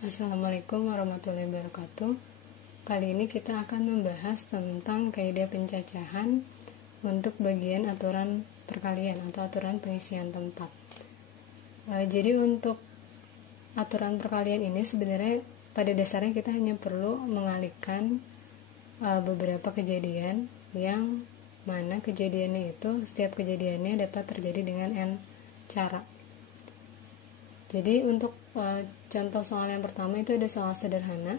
Assalamualaikum warahmatullahi wabarakatuh. Kali ini kita akan membahas tentang kaidah pencacahan untuk bagian aturan perkalian atau aturan pengisian tempat. Jadi untuk aturan perkalian ini sebenarnya pada dasarnya kita hanya perlu mengalihkan beberapa kejadian yang mana kejadiannya itu setiap kejadiannya dapat terjadi dengan n cara. Jadi untuk contoh soal yang pertama itu ada soal sederhana.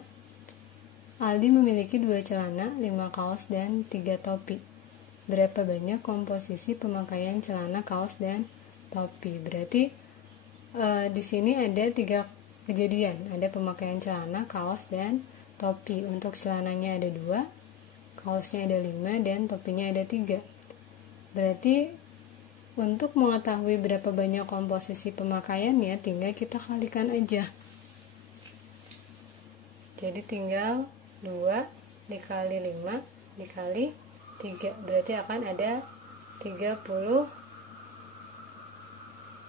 Aldi memiliki 2 celana, 5 kaos, dan 3 topi. Berapa banyak komposisi pemakaian celana, kaos, dan topi? Berarti di sini ada 3 kejadian. Ada pemakaian celana, kaos, dan topi. Untuk celananya ada 2, kaosnya ada 5, dan topinya ada 3. Berarti untuk mengetahui berapa banyak komposisi pemakaiannya, tinggal kita kalikan aja. Jadi tinggal 2 dikali 5 dikali 3. Berarti akan ada 30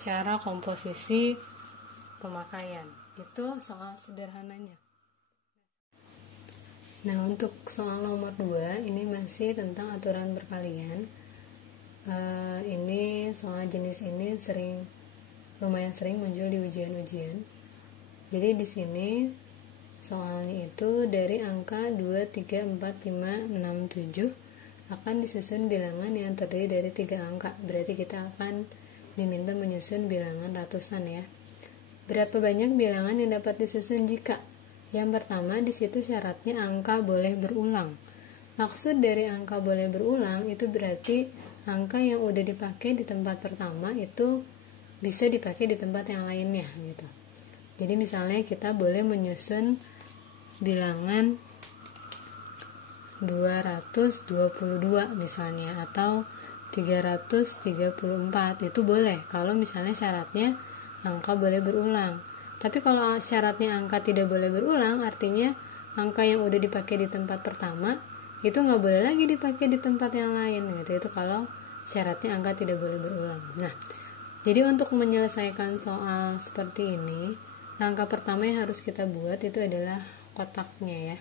cara komposisi pemakaian. Itu soal sederhananya. Nah, untuk soal nomor 2 ini masih tentang aturan perkalian. Ini soal jenis ini lumayan sering muncul di ujian-ujian. Jadi di sini soalnya itu dari angka 2, 3, 4, 5, 6, 7 akan disusun bilangan yang terdiri dari 3 angka. Berarti kita akan diminta menyusun bilangan ratusan ya. Berapa banyak bilangan yang dapat disusun jika? Yang pertama di situ syaratnya angka boleh berulang. Maksud dari angka boleh berulang itu berarti angka yang udah dipakai di tempat pertama itu bisa dipakai di tempat yang lainnya gitu. Jadi misalnya kita boleh menyusun bilangan 222 misalnya atau 334 itu boleh kalau misalnya syaratnya angka boleh berulang. Tapi kalau syaratnya angka tidak boleh berulang, artinya angka yang udah dipakai di tempat pertama itu nggak boleh lagi dipakai di tempat yang lain gitu. Itu kalau syaratnya angka tidak boleh berulang. Nah, jadi untuk menyelesaikan soal seperti ini, langkah pertama yang harus kita buat itu adalah kotaknya ya.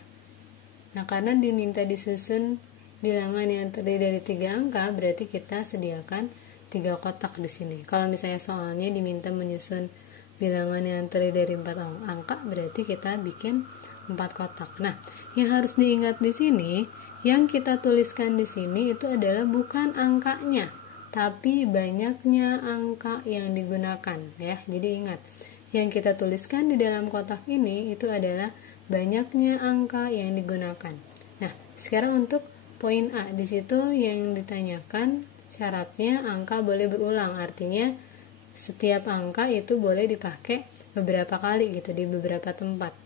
Nah, karena diminta disusun bilangan yang terdiri dari 3 angka, berarti kita sediakan 3 kotak di sini. Kalau misalnya soalnya diminta menyusun bilangan yang terdiri dari 4 angka, berarti kita bikin 4 kotak. Nah, yang harus diingat di sini, yang kita tuliskan di sini itu adalah bukan angkanya, tapi banyaknya angka yang digunakan ya. Jadi ingat, yang kita tuliskan di dalam kotak ini itu adalah banyaknya angka yang digunakan. Nah, sekarang untuk poin A, di situ yang ditanyakan syaratnya angka boleh berulang, artinya setiap angka itu boleh dipakai beberapa kali gitu di beberapa tempat.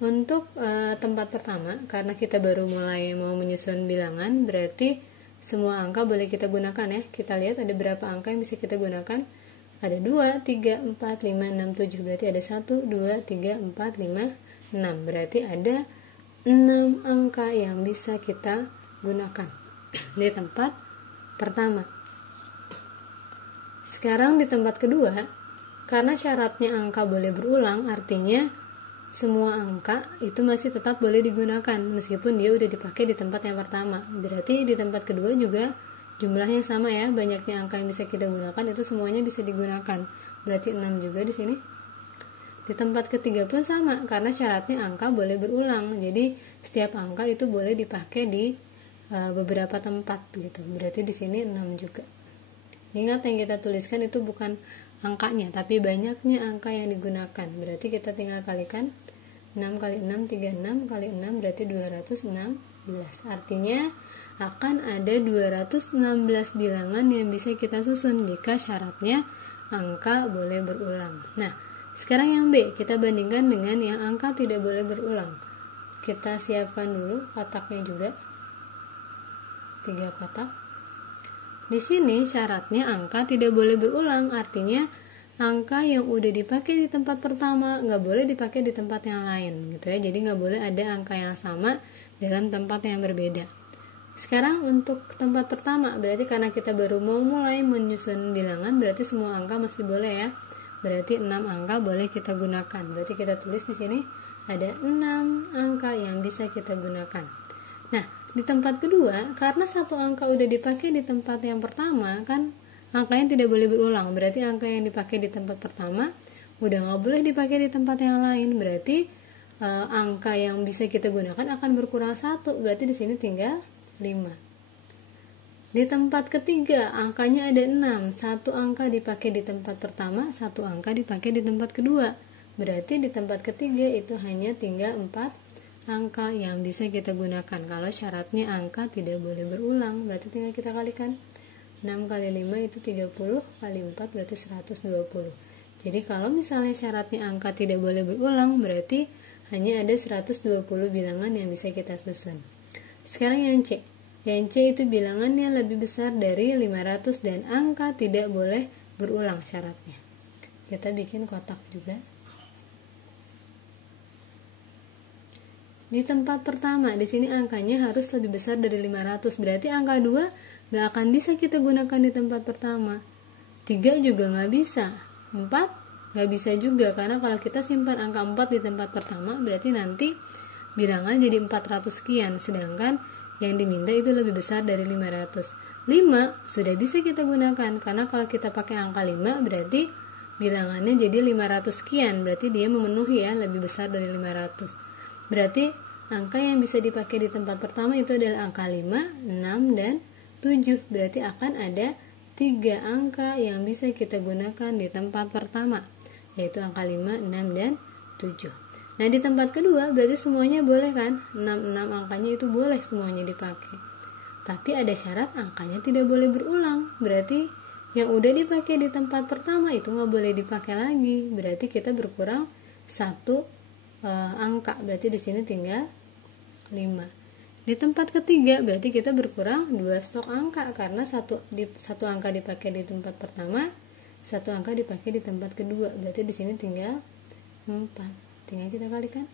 Untuk tempat pertama, karena kita baru mulai mau menyusun bilangan, berarti semua angka boleh kita gunakan ya. Kita lihat ada berapa angka yang bisa kita gunakan. Ada 2, 3, 4, 5, 6, 7. Berarti ada 1, 2, 3, 4, 5, 6. Berarti ada 6 angka yang bisa kita gunakan di tempat pertama. Sekarang di tempat kedua, karena syaratnya angka boleh berulang, artinya semua angka itu masih tetap boleh digunakan meskipun dia udah dipakai di tempat yang pertama. Berarti di tempat kedua juga jumlahnya sama ya, banyaknya angka yang bisa kita gunakan itu semuanya bisa digunakan. Berarti 6 juga di sini. Di tempat ketiga pun sama, karena syaratnya angka boleh berulang. Jadi setiap angka itu boleh dipakai di beberapa tempat gitu. Berarti di sini 6 juga. Ingat yang kita tuliskan itu bukan angkanya, tapi banyaknya angka yang digunakan. Berarti kita tinggal kalikan 6 kali 6, 36 kali 6 berarti 216. Artinya akan ada 216 bilangan yang bisa kita susun jika syaratnya angka boleh berulang. Nah, sekarang yang B, kita bandingkan dengan yang angka tidak boleh berulang. Kita siapkan dulu kotaknya juga. 3 kotak. Di sini syaratnya angka tidak boleh berulang, artinya angka yang udah dipakai di tempat pertama nggak boleh dipakai di tempat yang lain gitu ya. Jadi nggak boleh ada angka yang sama dalam tempat yang berbeda. Sekarang untuk tempat pertama, berarti karena kita baru mau mulai menyusun bilangan, berarti semua angka masih boleh ya. berarti 6 angka boleh kita gunakan. Berarti kita tulis di sini ada 6 angka yang bisa kita gunakan. Nah, di tempat kedua, karena satu angka udah dipakai di tempat yang pertama, kan angkanya tidak boleh berulang. Berarti angka yang dipakai di tempat pertama udah nggak boleh dipakai di tempat yang lain. Berarti angka yang bisa kita gunakan akan berkurang 1. Berarti di sini tinggal 5. Di tempat ketiga, angkanya ada 6. Satu angka dipakai di tempat pertama, satu angka dipakai di tempat kedua. Berarti di tempat ketiga itu hanya tinggal 4 angka yang bisa kita gunakan. Kalau syaratnya angka tidak boleh berulang, berarti tinggal kita kalikan. 6 kali 5 itu 30, kali 4 berarti 120. Jadi kalau misalnya syaratnya angka tidak boleh berulang, berarti hanya ada 120 bilangan yang bisa kita susun. Sekarang yang C. Yang C itu bilangannya lebih besar dari 500 dan angka tidak boleh berulang syaratnya. Kita bikin kotak juga. Di tempat pertama, di sini angkanya harus lebih besar dari 500. Berarti angka 2 gak akan bisa kita gunakan di tempat pertama. 3 juga gak bisa. 4 gak bisa juga, karena kalau kita simpan angka 4 di tempat pertama, berarti nanti bilangan jadi 400 sekian. Sedangkan yang diminta itu lebih besar dari 500. 5 sudah bisa kita gunakan, karena kalau kita pakai angka 5, berarti bilangannya jadi 500 sekian. Berarti dia memenuhi ya, lebih besar dari 500. Berarti angka yang bisa dipakai di tempat pertama itu adalah angka 5, 6, dan 7. Berarti akan ada 3 angka yang bisa kita gunakan di tempat pertama, yaitu angka 5, 6, dan 7. Nah, di tempat kedua berarti semuanya boleh kan? 6 angkanya itu boleh semuanya dipakai. Tapi ada syarat, angkanya tidak boleh berulang. Berarti yang udah dipakai di tempat pertama itu nggak boleh dipakai lagi. Berarti kita berkurang 1 angka, berarti di sini tinggal 5. Di tempat ketiga berarti kita berkurang 2 stok angka, karena satu angka dipakai di tempat pertama, satu angka dipakai di tempat kedua. Berarti di sini tinggal 4. Tinggal kita kalikan.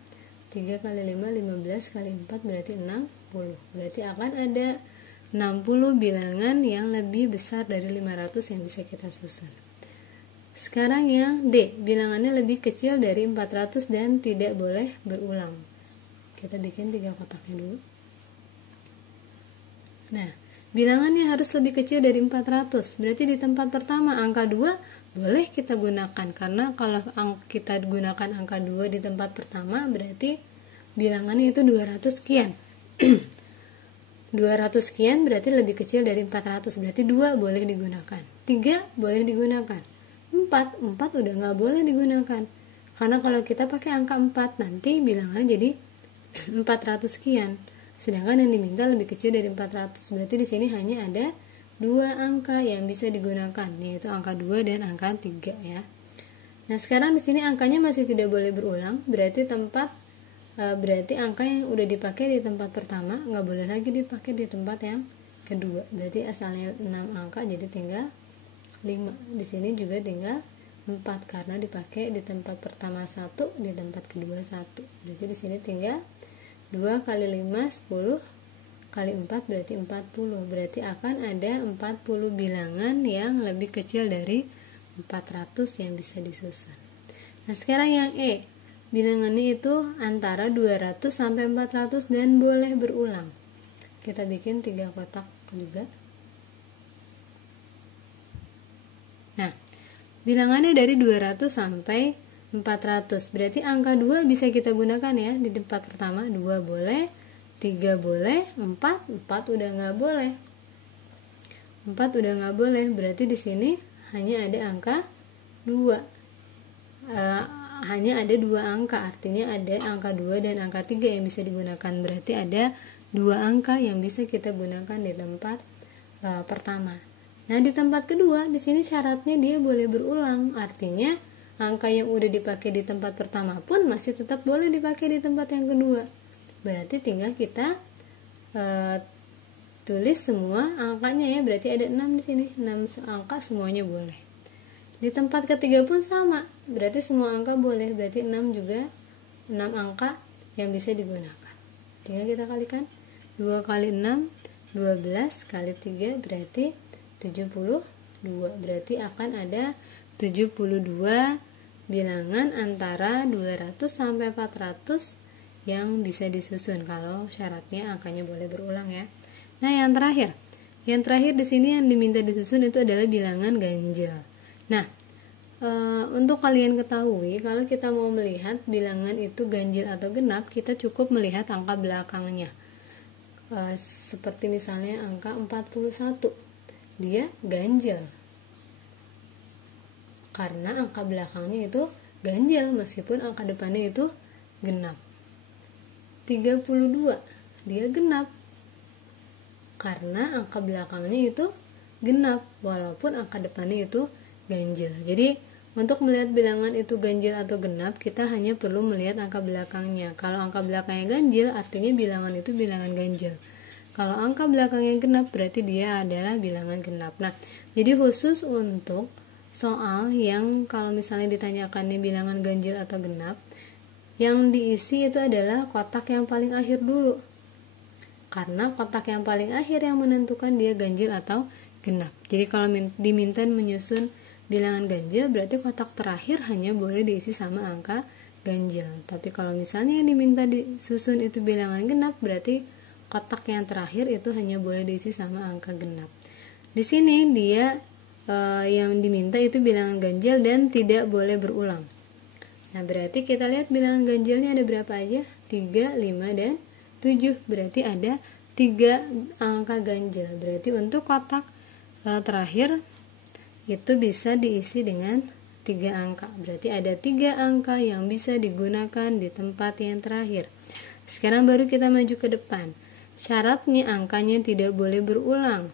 3 kali 5, 15 kali 4 berarti 60. Berarti akan ada 60 bilangan yang lebih besar dari 500 yang bisa kita susun. Sekarang yang D, bilangannya lebih kecil dari 400 dan tidak boleh berulang. Kita bikin 3 kotaknya dulu. Nah, bilangannya harus lebih kecil dari 400. Berarti di tempat pertama angka 2 boleh kita gunakan, karena kalau kita gunakan angka 2 di tempat pertama berarti bilangannya itu 200 sekian. 200 sekian berarti lebih kecil dari 400. Berarti 2 boleh digunakan. 3 boleh digunakan. 4 udah nggak boleh digunakan, karena kalau kita pakai angka 4 nanti bilangannya jadi 400 sekian, sedangkan yang diminta lebih kecil dari 400. Berarti di sini hanya ada 2 angka yang bisa digunakan, yaitu angka 2 dan angka 3 ya. Nah, sekarang di sini angkanya masih tidak boleh berulang, berarti angka yang udah dipakai di tempat pertama nggak boleh lagi dipakai di tempat yang kedua. Berarti asalnya 6 angka jadi tinggal 5. Di sini juga tinggal 4 karena dipakai di tempat pertama 1, di tempat kedua 1. Berarti di sini tinggal 2 kali 5 10 kali 4 berarti 40. Berarti akan ada 40 bilangan yang lebih kecil dari 400 yang bisa disusun. Nah, sekarang yang E, bilangannya itu antara 200 sampai 400 dan boleh berulang. Kita bikin 3 kotak juga. Nah, bilangannya dari 200 sampai 400. Berarti angka 2 bisa kita gunakan ya di tempat pertama. 2 boleh, 3 boleh, 4 udah nggak boleh. 4 udah nggak boleh. Berarti di sini hanya ada angka 2. Hanya ada 2 angka, artinya ada angka 2 dan angka 3 yang bisa digunakan. Berarti ada 2 angka yang bisa kita gunakan di tempat pertama. Nah, di tempat kedua, di sini syaratnya dia boleh berulang. Artinya, angka yang udah dipakai di tempat pertama pun masih tetap boleh dipakai di tempat yang kedua. Berarti tinggal kita tulis semua angkanya ya. Berarti ada 6 di sini. 6 angka semuanya boleh. Di tempat ketiga pun sama. Berarti semua angka boleh. Berarti 6 juga 6 angka yang bisa digunakan. Tinggal kita kalikan. 2 kali 6, 12 kali 3 berarti 72. Berarti akan ada 72 bilangan antara 200 sampai 400 yang bisa disusun kalau syaratnya angkanya boleh berulang ya. Nah, yang terakhir di sini yang diminta disusun itu adalah bilangan ganjil. Nah, untuk kalian ketahui, kalau kita mau melihat bilangan itu ganjil atau genap, kita cukup melihat angka belakangnya. Seperti misalnya angka 41, dia ganjil karena angka belakangnya itu ganjil meskipun angka depannya itu genap. 32, dia genap karena angka belakangnya itu genap walaupun angka depannya itu ganjil. Jadi untuk melihat bilangan itu ganjil atau genap, kita hanya perlu melihat angka belakangnya. Kalau angka belakangnya ganjil, artinya bilangan itu bilangan ganjil. Kalau angka belakangnya genap, berarti dia adalah bilangan genap. Nah, jadi khusus untuk soal yang kalau misalnya ditanyakan nih bilangan ganjil atau genap, yang diisi itu adalah kotak yang paling akhir dulu. Karena kotak yang paling akhir yang menentukan dia ganjil atau genap. Jadi kalau diminta menyusun bilangan ganjil, berarti kotak terakhir hanya boleh diisi sama angka ganjil. Tapi kalau misalnya yang diminta disusun itu bilangan genap, berarti kotak yang terakhir itu hanya boleh diisi sama angka genap. Di sini dia yang diminta itu bilangan ganjil dan tidak boleh berulang. Nah, berarti kita lihat bilangan ganjilnya ada berapa aja? 3, 5, dan 7. Berarti ada 3 angka ganjil. Berarti untuk kotak terakhir itu bisa diisi dengan 3 angka. Berarti ada 3 angka yang bisa digunakan di tempat yang terakhir. Sekarang baru kita maju ke depan. Syaratnya angkanya tidak boleh berulang.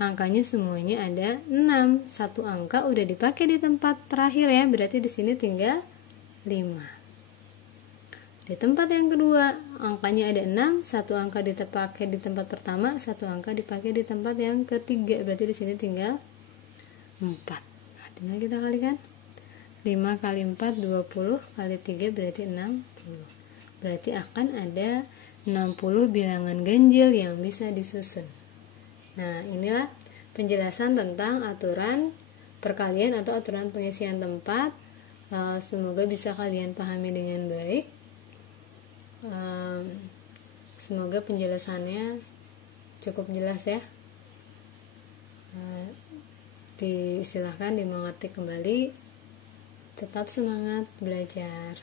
Angkanya semuanya ada 6. Satu angka udah dipakai di tempat terakhir ya, berarti di sini tinggal 5. Di tempat yang kedua, angkanya ada 6. Satu angka dipakai di tempat pertama, satu angka dipakai di tempat yang ketiga, berarti di sini tinggal 4. Nah, tinggal kita kalikan. 5 kali 4 20 kali 3 berarti 60. Berarti akan ada 60 bilangan ganjil yang bisa disusun. Nah, inilah penjelasan tentang aturan perkalian atau aturan pengisian tempat. Semoga bisa kalian pahami dengan baik. Semoga penjelasannya cukup jelas ya. Silahkan dimengerti kembali. Tetap semangat belajar.